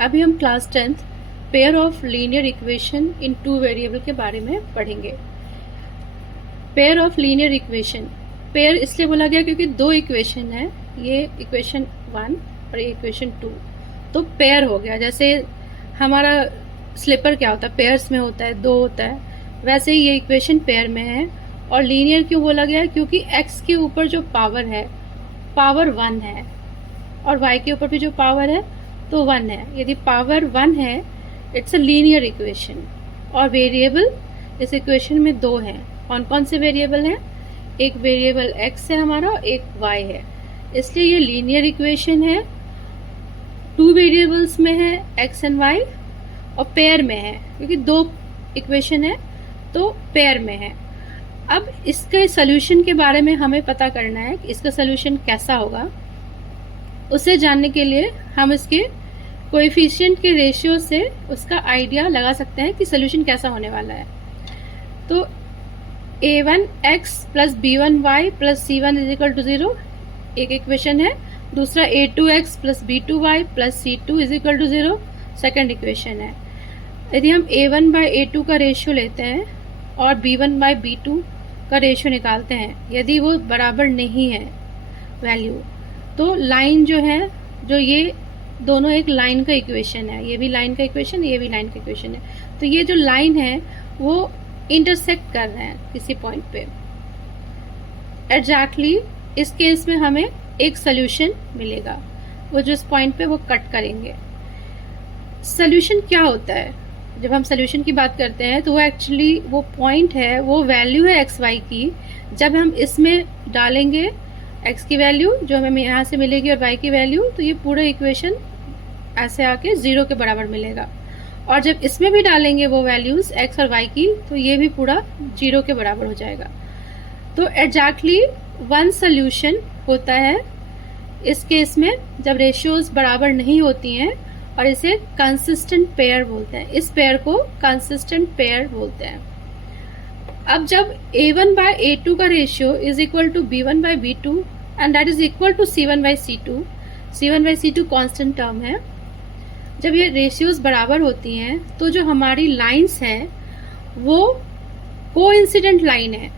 अभी हम class 10th pair of linear equation in two variable के बारे में पढ़ेंगे। Pair of linear equation, pair इसलिए बोला गया क्योंकि दो इक्वेशन है, ये इक्वेशन 1 और ये इक्वेशन 2, तो पेयर हो गया। जैसे हमारा स्लिपर क्या होता है, पेयर्स में होता है, दो होता है, वैसे ही ये इक्वेशन पेयर में है। और लीनियर क्यों बोला गया, क्योंकि x के ऊपर जो पावर है पावर 1 है और y के ऊपर भी जो पावर है तो 1 है। यदि पावर 1 है इट्स अ लीनियर इक्वेशन। और वेरिएबल इस इक्वेशन में दो हैं। कौन कौन से वेरिएबल हैं, एक वेरिएबल x है हमारा और एक y है, इसलिए ये लीनियर इक्वेशन है। टू वेरिएबल्स में है x एंड y और पेयर में है, क्योंकि दो इक्वेशन है तो पेयर में है। अब इसके सोल्यूशन के बारे में हमें पता करना है कि इसका सोल्यूशन कैसा होगा। उसे जानने के लिए हम इसके कोएफिशिएंट के रेशियो से उसका आइडिया लगा सकते हैं कि सोल्यूशन कैसा होने वाला है। तो a1x plus b1y plus c1 is equal to 0 एक इक्वेशन है। दूसरा a2x plus b2y plus c2 is equal to 0 second equation है। यदि हम a1 बाय a2 का रेशियो लेते हैं और b1 बाय b2 का रेशियो निकालते हैं, यदि वो बराबर नहीं है वैल्यू, तो लाइन जो है, जो ये दोनों एक लाइन का इक्वेशन है, ये भी लाइन का इक्वेशन, ये भी लाइन का इक्वेशन है, तो ये जो लाइन है वो इंटरसेक्ट कर रहे हैं किसी पॉइंट पे। एग्जैक्टली इस केस में हमें एक सोल्यूशन मिलेगा, वो जो इस पॉइंट पे वो कट करेंगे। सोल्यूशन क्या होता है, जब हम सोल्यूशन की बात करते हैं तो वो एक्चुअली वो पॉइंट है, वो वैल्यू है एक्स वाई की। जब हम इसमें डालेंगे एक्स की वैल्यू जो हमें यहाँ से मिलेगी और वाई की वैल्यू, तो ये पूरा इक्वेशन ऐसे आके 0 के बराबर मिलेगा। और जब इसमें भी डालेंगे वो वैल्यूज एक्स और वाई की, तो ये भी पूरा 0 के बराबर हो जाएगा। तो एग्जैक्टली वन सोल्यूशन होता है इस केस में जब रेशियोज बराबर नहीं होती हैं, और इसे कंसिस्टेंट पेयर बोलते हैं। इस पेयर को कंसिस्टेंट पेयर बोलते हैं। अब जब a1 बाय a2 का ratio is equal to b1 bye b2 and that is equal to c1 bye c2, c1 bye c2 constant term है, जब ये रेशियोज बराबर होती हैं तो जो हमारी लाइंस हैं वो कोइंसिडेंट लाइन है।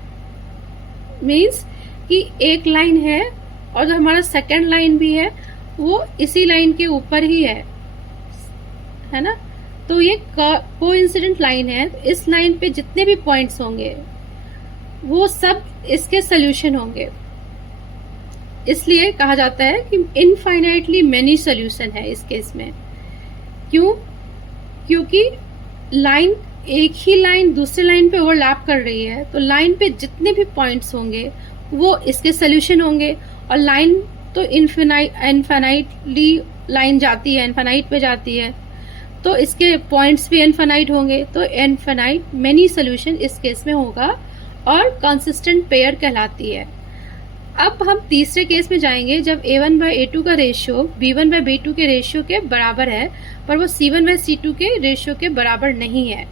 मीन्स कि एक लाइन है और जो हमारा सेकेंड लाइन भी है वो इसी लाइन के ऊपर ही है ना। तो ये कोइंसिडेंट लाइन है। इस लाइन पे जितने भी पॉइंट्स होंगे वो सब इसके सोल्यूशन होंगे। इसलिए कहा जाता है कि इनफाइनाइटली मेनी सोल्यूशन है इस केस में। क्यों, क्योंकि लाइन, एक ही लाइन दूसरे लाइन पे ओवरलैप कर रही है, तो लाइन पे जितने भी पॉइंट्स होंगे वो इसके सोल्यूशन होंगे। और लाइन तो इनफाइनाइटली लाइन जाती है, इनफाइनाइट पे जाती है, तो इसके पॉइंट्स भी इनफाइनाइट होंगे, तो इनफाइनाइट मेनी सोल्यूशन इस केस में होगा और कंसिस्टेंट पेयर कहलाती है। अब हम तीसरे केस में जाएंगे जब a1 बाय a2 का रेशियो b1 बाय b2 के रेशियो के बराबर है, पर वो c1 बाय c2 के रेशियो के बराबर नहीं है।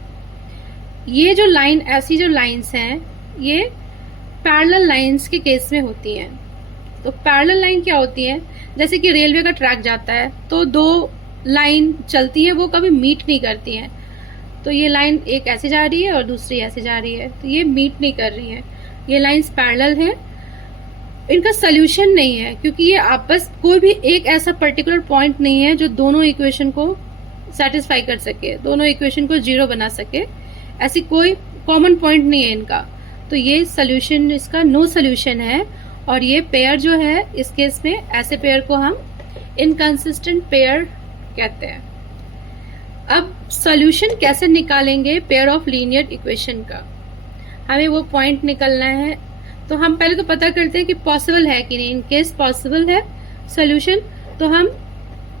ये जो लाइन, ऐसी जो लाइंस हैं ये पैरेलल लाइंस के केस में होती हैं। तो पैरेलल लाइन क्या होती है, जैसे कि रेलवे का ट्रैक जाता है तो दो लाइन चलती है, वो कभी मीट नहीं करती हैं। तो ये लाइन एक ऐसे जा रही है और दूसरी ऐसे जा रही है, तो ये मीट नहीं कर रही है। ये लाइंस पैरेलल हैं, इनका सोल्यूशन नहीं है, क्योंकि ये आपस कोई भी एक ऐसा पर्टिकुलर पॉइंट नहीं है जो दोनों इक्वेशन को सेटिस्फाई कर सके, दोनों इक्वेशन को 0 बना सके। ऐसी कोई कॉमन पॉइंट नहीं है इनका, तो ये सोल्यूशन, इसका नो सोल्यूशन है। और ये पेयर जो है इस केस में, ऐसे पेयर को हम इनकंसिस्टेंट पेयर कहते हैं। अब सॉल्यूशन कैसे निकालेंगे पेयर ऑफ लीनियर इक्वेशन का, हमें वो पॉइंट निकलना है। तो हम पहले तो पता करते हैं कि पॉसिबल है कि नहीं। इन केस पॉसिबल है सॉल्यूशन, तो हम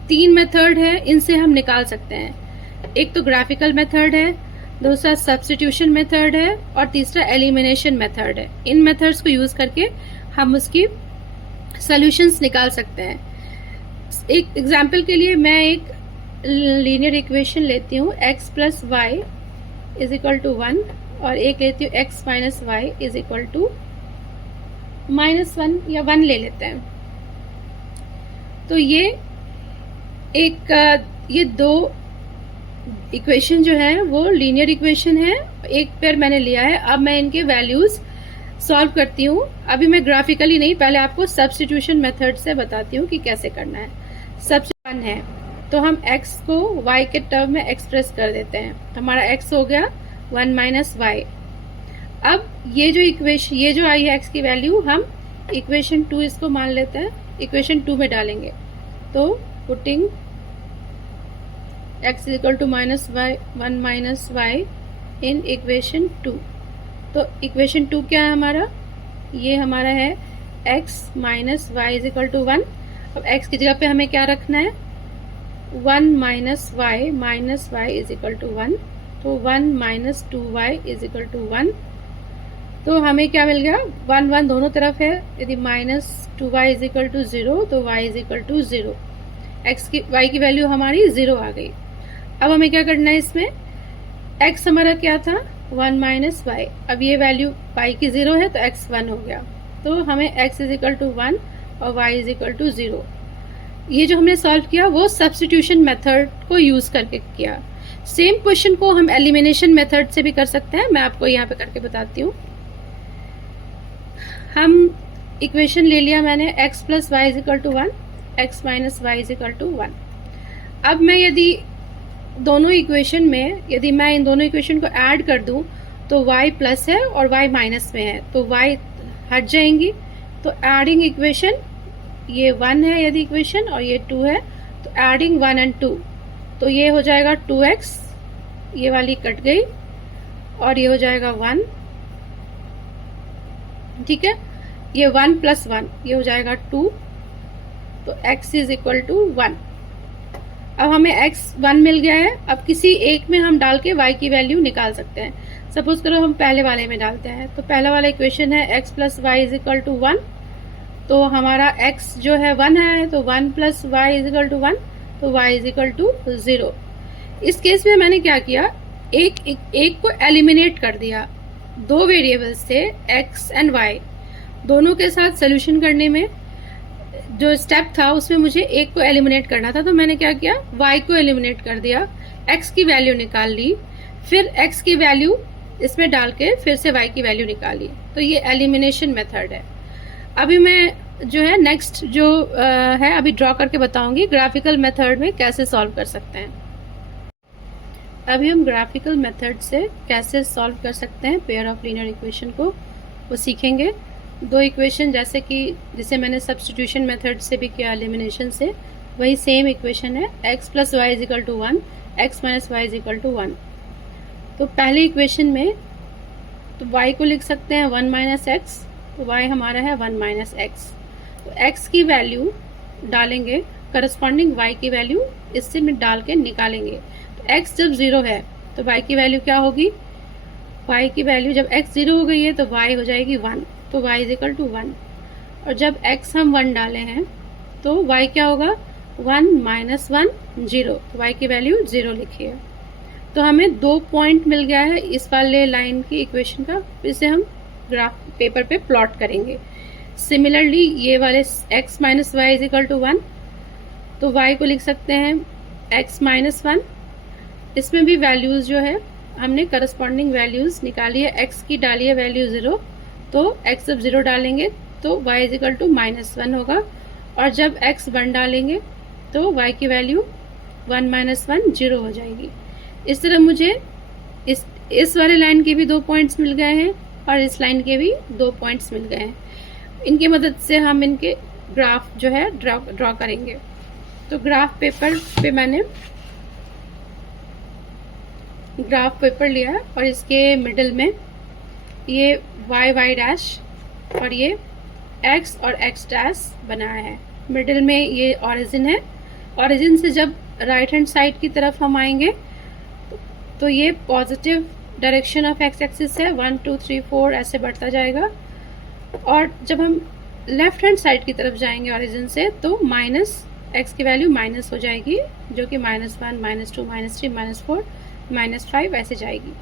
3 मेथड है, इनसे हम निकाल सकते हैं। एक तो ग्राफिकल मेथड है, दूसरा सब्स्टिट्यूशन मेथड है और तीसरा एलिमिनेशन मेथड है। इन मेथड्स को यूज करके हम उसकी सॉल्यूशंस निकाल सकते हैं। एक एग्जाम्पल के लिए मैं एक लीनियर इक्वेशन लेती हूँ, x plus y is equal to 1, और एक लेती हूँ x minus y is equal to -1 या 1 ले लेते हैं। तो ये एक ये दो इक्वेशन जो है वो लीनियर इक्वेशन है, एक पेयर मैंने लिया है। अब मैं इनके वैल्यूज सॉल्व करती हूँ। अभी मैं ग्राफिकली नहीं, पहले आपको सब्स्टिट्यूशन मेथड से बताती हूँ कि कैसे करना है। सब्स्टिट्यूशन है तो हम x को y के टर्म में एक्सप्रेस कर देते हैं। हमारा x हो गया 1 माइनस वाई। अब ये जो इक्वेशन, ये जो आई है x की वैल्यू, हम इक्वेशन 2 इसको मान लेते हैं, इक्वेशन 2 में डालेंगे। तो putting x is equal to minus y 1 minus y in equation 2। तो इक्वेशन 2 क्या है हमारा, ये हमारा है x minus y is equal to 1। अब x की जगह पे हमें क्या रखना है, 1 minus y is equal to 1। तो 1 minus 2y is equal to 1। तो हमें क्या मिल गया, 1 1 दोनों तरफ है। यदि minus 2y is equal to 0 तो y is equal to 0। y की वैल्यू हमारी 0 आ गई। अब हमें क्या करना है, इसमें x हमारा क्या था 1 माइनस वाई। अब ये वैल्यू y की 0 है तो x 1 हो गया। तो हमें x इज इक्वल टू 1 और y इज इक्वल टू 0। ये जो हमने सॉल्व किया वो सब्स्टिट्यूशन मेथड को यूज करके किया। सेम क्वेश्चन को हम एलिमिनेशन मेथड से भी कर सकते हैं, मैं आपको यहाँ पे करके बताती हूँ। हम इक्वेशन ले लिया मैंने x plus y is equal to 1, x minus y is equal to 1। अब मैं यदि दोनों इक्वेशन में, यदि मैं इन दोनों इक्वेशन को ऐड कर दूं तो y प्लस है और y माइनस में है, तो y हट जाएंगी। तो एडिंग इक्वेशन, ये 1 है यदि इक्वेशन और ये 2 है, तो एडिंग 1 एंड 2, तो ये हो जाएगा 2x, ये वाली कट गई और ये हो जाएगा 1। ठीक है, ये 1 प्लस 1 ये हो जाएगा 2। तो x इज इक्वल टू 1। अब हमें x 1 मिल गया है। अब किसी एक में हम डाल के y की वैल्यू निकाल सकते हैं। सपोज करो हम पहले वाले में डालते हैं, तो पहला वाला इक्वेशन है x plus y is equal to 1। तो हमारा x जो है 1 है, तो 1 plus y is equal to 1, तो y इज इक्वल टू 0। इस केस में मैंने क्या किया, एक को एलिमिनेट कर दिया। दो वेरिएबल्स थे x एंड y, दोनों के साथ सोल्यूशन करने में जो स्टेप था उसमें मुझे एक को एलिमिनेट करना था। तो मैंने क्या किया, y को एलिमिनेट कर दिया, x की वैल्यू निकाल ली, फिर x की वैल्यू इसमें डाल के फिर से y की वैल्यू निकाली। तो ये एलिमिनेशन मेथड है। अभी मैं जो है नेक्स्ट जो है अभी ड्रॉ करके बताऊंगी ग्राफिकल मेथड में कैसे सॉल्व कर सकते हैं। अभी हम ग्राफिकल मेथड से कैसे सॉल्व कर सकते हैं पेयर ऑफ लीनियर इक्वेशन को, वो सीखेंगे। दो इक्वेशन जैसे कि जिसे मैंने सब्स्टिट्यूशन मेथड से भी किया एलिमिनेशन से, वही सेम इक्वेशन है x plus y is equal to 1, x minus y is equal to 1। तो पहले इक्वेशन में तो y को लिख सकते हैं 1 माइनस एक्स, तो y हमारा है 1 माइनस एक्स। तो x की वैल्यू डालेंगे, करस्पॉन्डिंग y की वैल्यू इससे में डाल के निकालेंगे। तो x जब 0 है तो y की वैल्यू क्या होगी, y की वैल्यू जब x 0 हो गई है तो y हो जाएगी 1, तो y इज इक्वल टू 1। और जब x हम 1 डाले हैं तो y क्या होगा, 1 माइनस 1 0, तो y की वैल्यू 0 लिखिए। तो हमें 2 पॉइंट मिल गया है इस वाले लाइन की इक्वेशन का। इसे हम ग्राफ पेपर पे प्लॉट करेंगे। सिमिलरली ये वाले x minus y is equal to 1, तो y को लिख सकते हैं x माइनस 1। इसमें भी वैल्यूज जो है हमने करस्पॉन्डिंग वैल्यूज निकाली है, x की डाली है वैल्यू 0, तो x जब 0 डालेंगे तो y is equal to minus 1 होगा, और जब x 1 डालेंगे तो y की वैल्यू 1 माइनस 1 0 हो जाएगी। इस तरह मुझे इस वाले लाइन के भी 2 पॉइंट्स मिल गए हैं और इस लाइन के भी 2 पॉइंट्स मिल गए हैं। इनकी मदद से हम इनके ग्राफ जो है ड्रॉ करेंगे। तो ग्राफ पेपर लिया है और इसके मिडिल में ये y डैश और ये x और x डैश बनाया है। मिडिल में ये ओरिजिन है। ओरिजिन से जब राइट हैंड साइड की तरफ हम आएंगे तो ये positive direction of x axis है, 1 2 3 4 ऐसे बढ़ता जाएगा। और जब हम लेफ्ट हैंड साइड की तरफ जाएंगे ओरिजिन से तो माइनस x की वैल्यू माइनस हो जाएगी, जो कि -1 -2 -3 -4 -5 ऐसे जाएगी।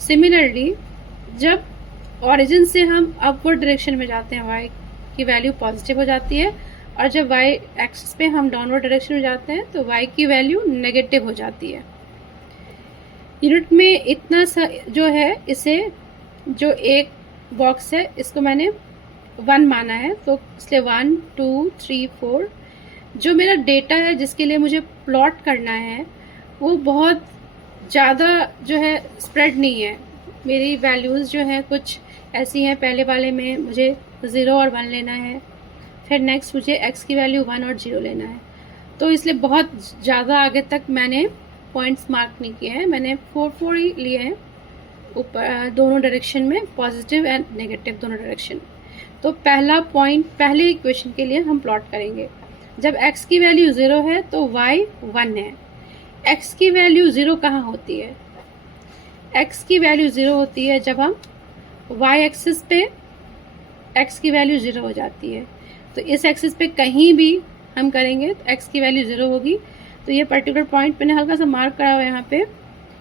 सिमिलरली जब ओरिजिन से हम अपवर्ड डायरेक्शन में जाते हैं y की वैल्यू पॉजिटिव हो जाती है, और जब y एक्सिस पे हम डाउनवर्ड डायरेक्शन में जाते हैं तो y की वैल्यू नेगेटिव हो जाती है। यूनिट में इतना सा जो है, इसे जो एक बॉक्स है इसको मैंने 1 माना है, तो इसलिए 1 2 3 4 जो मेरा डेटा है जिसके लिए मुझे प्लॉट करना है वो बहुत ज़्यादा जो है स्प्रेड नहीं है। मेरी वैल्यूज़ जो हैं कुछ ऐसी हैं, पहले वाले में मुझे 0 और 1 लेना है, फिर नेक्स्ट मुझे x की वैल्यू 1 और 0 लेना है, तो इसलिए बहुत ज़्यादा आगे तक मैंने पॉइंट्स मार्क नहीं किए हैं, मैंने 4 ही लिए हैं ऊपर दोनों डायरेक्शन में, पॉजिटिव एंड नेगेटिव दोनों डायरेक्शन। तो पहला पॉइंट पहले इक्वेशन के लिए हम प्लॉट करेंगे। जब x की वैल्यू 0 है तो y 1 है। x की वैल्यू 0 कहाँ होती है? x की वैल्यू 0 होती है जब हम y एक्सिस पे x की वैल्यू 0 हो जाती है। तो इस एक्सिस पे कहीं भी हम करेंगे तो x की वैल्यू 0 होगी। तो ये पर्टिकुलर पॉइंट मैंने हल्का सा मार्क करा हुआ है यहाँ पे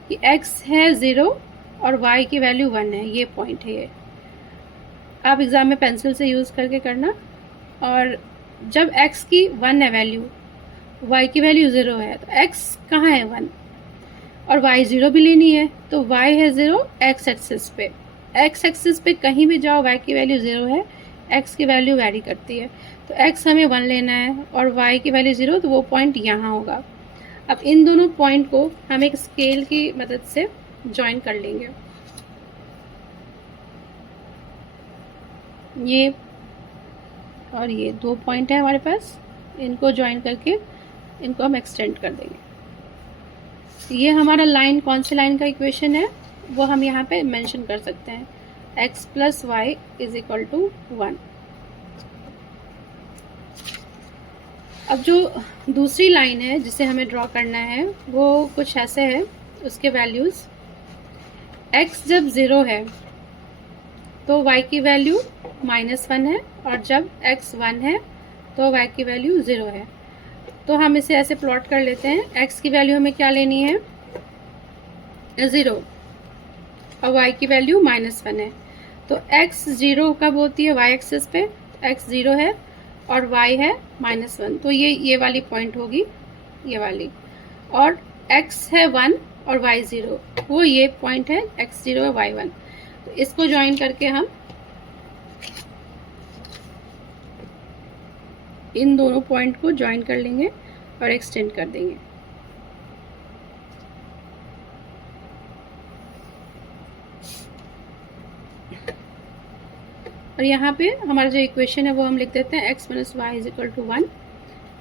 कि x है 0 और y की वैल्यू 1 है, ये पॉइंट है ये। आप एग्ज़ाम में पेंसिल से यूज़ करके करना। और जब x की 1 है वैल्यू, y की वैल्यू 0 है, तो x कहाँ है 1 और y 0 भी लेनी है, तो y है 0 x एक्सिस पे। x एक्सिस पे कहीं भी जाओ y की वैल्यू 0 है, x की वैल्यू वैरी करती है, तो x हमें 1 लेना है और y की वैल्यू 0, तो वो पॉइंट यहाँ होगा। अब इन दोनों पॉइंट को हम एक स्केल की मदद से ज्वाइन कर लेंगे। ये और ये 2 पॉइंट है हमारे पास, इनको ज्वाइन करके इनको हम एक्सटेंड कर देंगे। ये हमारा लाइन कौन से लाइन का इक्वेशन है वो हम यहाँ पे मेंशन कर सकते हैं, x plus y is equal to 1। अब जो दूसरी लाइन है जिसे हमें ड्रॉ करना है वो कुछ ऐसे है, उसके वैल्यूज़ x जब 0 है तो y की वैल्यू -1 है, और जब x 1 है तो y की वैल्यू 0 है। तो हम इसे ऐसे प्लॉट कर लेते हैं, x की वैल्यू हमें क्या लेनी है 0 और y की वैल्यू -1 है। तो x 0 कब होती है y एक्सिस पे, x 0 है और y है -1, तो ये वाली पॉइंट होगी, ये वाली। और x है 1 और y 0, वो ये पॉइंट है x 0 और y 1। तो इसको ज्वाइन करके हम इन दोनों पॉइंट को ज्वाइन कर लेंगे और एक्सटेंड कर देंगे। और यहाँ पे हमारा जो इक्वेशन है वो हम लिख देते हैं x minus y is equal to 1,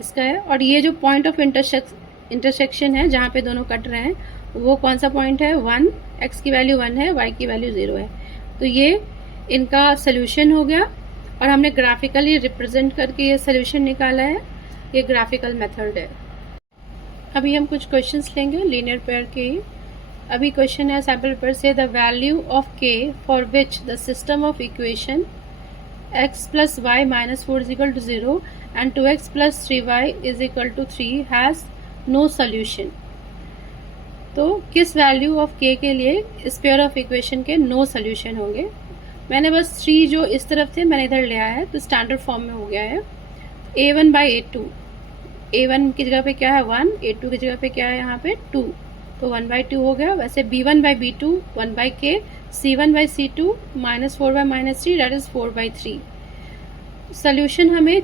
इसका है। और ये जो पॉइंट ऑफ इंटरसेक्शन है जहाँ पे दोनों कट रहे हैं वो कौन सा पॉइंट है 1, x की वैल्यू 1 है, y की वैल्यू 0 है। तो ये इनका सोल्यूशन हो गया और हमने ग्राफिकली रिप्रेजेंट करके ये सोल्यूशन निकाला है, ये ग्राफिकल मेथड है। अभी हम कुछ क्वेश्चंस लेंगे लीनियर पेयर के ही। अभी क्वेश्चन है सैम्पल पेयर से, the value of k for which the system of equation x plus y minus 4 is equal to 0 and 2x plus 3y is equal to 3 has no solution. तो किस value of k के लिए इस pair of equation के no solution होंगे। मैंने बस 3 जो इस तरफ थे मैंने इधर ले आया है, तो स्टैंडर्ड फॉर्म में हो गया है। a1 बाई a2, a1 की जगह पे क्या है 1, a2 की जगह पे क्या है यहाँ पे 2, तो 1 बाई 2 हो गया। वैसे b1 by b2 1 by k, c1 by c2 -4 by -3 that is 4 by 3। Solution हमें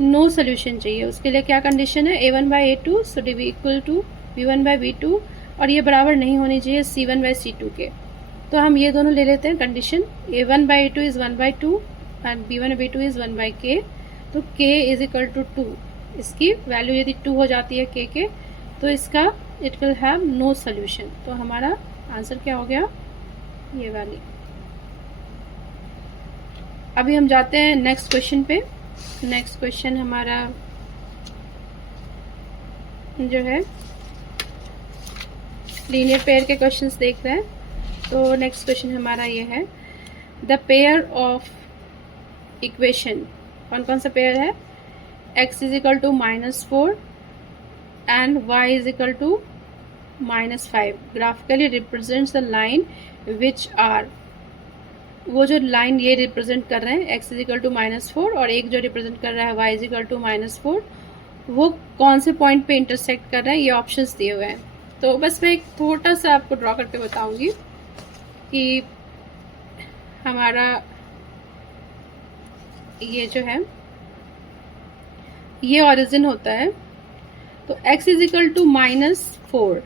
नो सोल्यूशन चाहिए, उसके लिए क्या कंडीशन है a1 by a2 should be equal to b1 by b2, और ये बराबर नहीं होनी चाहिए c1 बाई c2 के। तो हम ये दोनों ले लेते हैं condition, a1 by a2 is 1 by 2 and b1 by b2 is 1 by k, तो k इज इक्वल टू 2। इसकी वैल्यू यदि 2 हो जाती है k के, तो इसका it will have no solution. तो हमारा आंसर क्या हो गया, ये वाली। अभी हम जाते हैं नेक्स्ट क्वेश्चन पे। नेक्स्ट क्वेश्चन हमारा जो है लीनियर पेयर के क्वेश्चंस देख रहे हैं। तो नेक्स्ट क्वेश्चन हमारा ये है, द पेयर ऑफ इक्वेशन, कौन कौन सा पेयर है, x is equal to -4 and y is equal to -5 graphically represents the line which are. वो जो लाइन ये रिप्रेजेंट कर रहे हैं x इजिकल टू -4 और एक जो रिप्रेजेंट कर रहा है y इजिकल टू -4, वो कौन से पॉइंट पे इंटरसेक्ट कर रहे हैं, ये ऑप्शंस दिए हुए हैं। तो बस मैं एक छोटा सा आपको ड्रॉ करके बताऊंगी कि हमारा ये जो है ये ओरिजिन होता है। तो x इजिकल टू -4,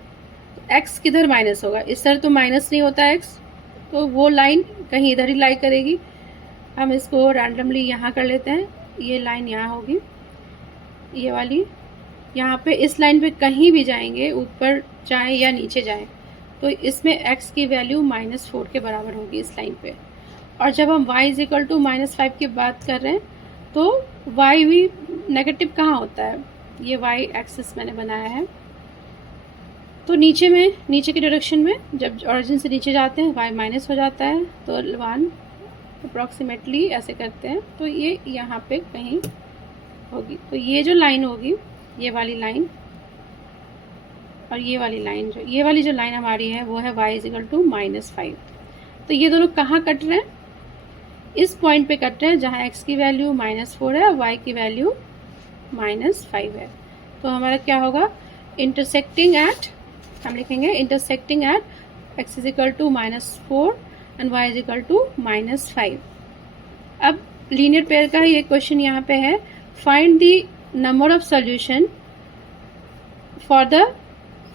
तो x किधर माइनस होगा, इस तरह तो माइनस नहीं होता x, तो वो लाइन कहीं इधर ही लाई करेगी। हम इसको रैंडमली यहाँ कर लेते हैं, ये लाइन यहाँ होगी, ये वाली यहाँ पे इस लाइन पे कहीं भी जाएंगे, ऊपर जाएं या नीचे जाएं, तो इसमें x की वैल्यू -4 के बराबर होगी इस लाइन पे। और जब हम y इजिकल टू -5 की बात कर रहे हैं तो y भी नेगेटिव कहाँ होता है, ये y एक्सिस मैंने बनाया है। तो नीचे में, नीचे के डायरेक्शन में जब ओरिजिन से नीचे जाते हैं y माइनस हो जाता है, तो 1 अप्रॉक्सीमेटली ऐसे करते हैं, तो ये यहाँ पे कहीं होगी। तो ये जो लाइन होगी, ये वाली लाइन और ये वाली लाइन, जो ये वाली जो लाइन हमारी है वो है y इजिकल टू -5। तो ये दोनों कहाँ कट रहे हैं, इस पॉइंट पे कट रहे हैं जहाँ x की वैल्यू -4 है और y की वैल्यू -5 है। तो हमारा क्या होगा, इंटरसेक्टिंग एट, हम लिखेंगे intersecting at x is equal to -4 and y is equal to -5। अब लीनियर पेयर का ये क्वेश्चन यहाँ पे है, find the number of solution for the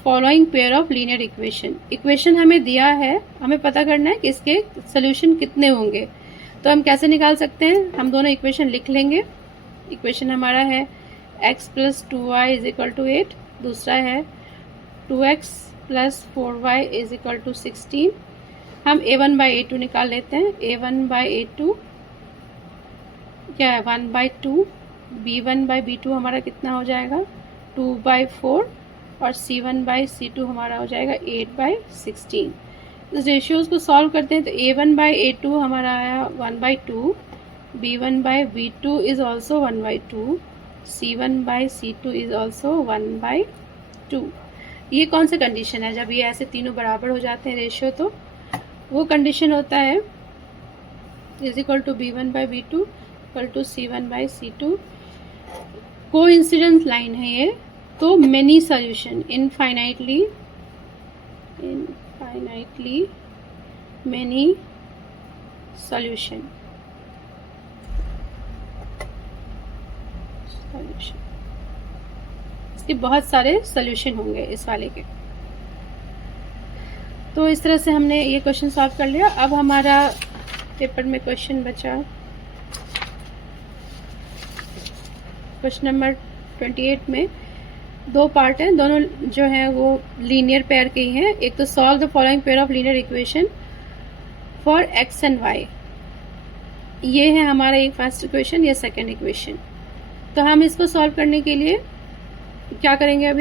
following pair of linear equation. Equation हमें दिया है, हमें पता करना है कि इसके सोल्यूशन कितने होंगे। तो हम कैसे निकाल सकते हैं, हम दोनों इक्वेशन लिख लेंगे। इक्वेशन हमारा है x plus 2y is equal to 8, दूसरा है 2x plus 4y is equal to 16। हम a1/a2 निकाल लेते हैं। a1/a2 क्या है, 1/2, b1/b2 हमारा कितना हो जाएगा 2/4 और c1/c2 हमारा हो जाएगा 8/16। इस रेशियोज को सॉल्व करते हैं तो a1/a2 हमारा आया 1/2, b1/b2 is also 1/2, c1/c2 is also 1/2। ये कौन सा कंडीशन है, जब ये ऐसे तीनों बराबर हो जाते हैं रेशियो, तो वो कंडीशन होता है is equal to b1/b2 equal to c1/c2। Coincidence line है ये, तो many solution, infinitely many solution इसके बहुत सारे सॉल्यूशन होंगे इस वाले के। तो इस तरह से हमने ये क्वेश्चन सॉल्व कर लिया। अब हमारा पेपर में क्वेश्चन बचा क्वेश्चन नंबर 28 में दो पार्ट हैं, दोनों जो है वो लीनियर पेयर के ही हैं। एक तो solve the following pair of linear equation for x and y, ये है हमारा एक फर्स्ट इक्वेशन, ये सेकंड इक्वेशन। तो हम इसको सॉल्व करने के लिए क्या करेंगे, अभी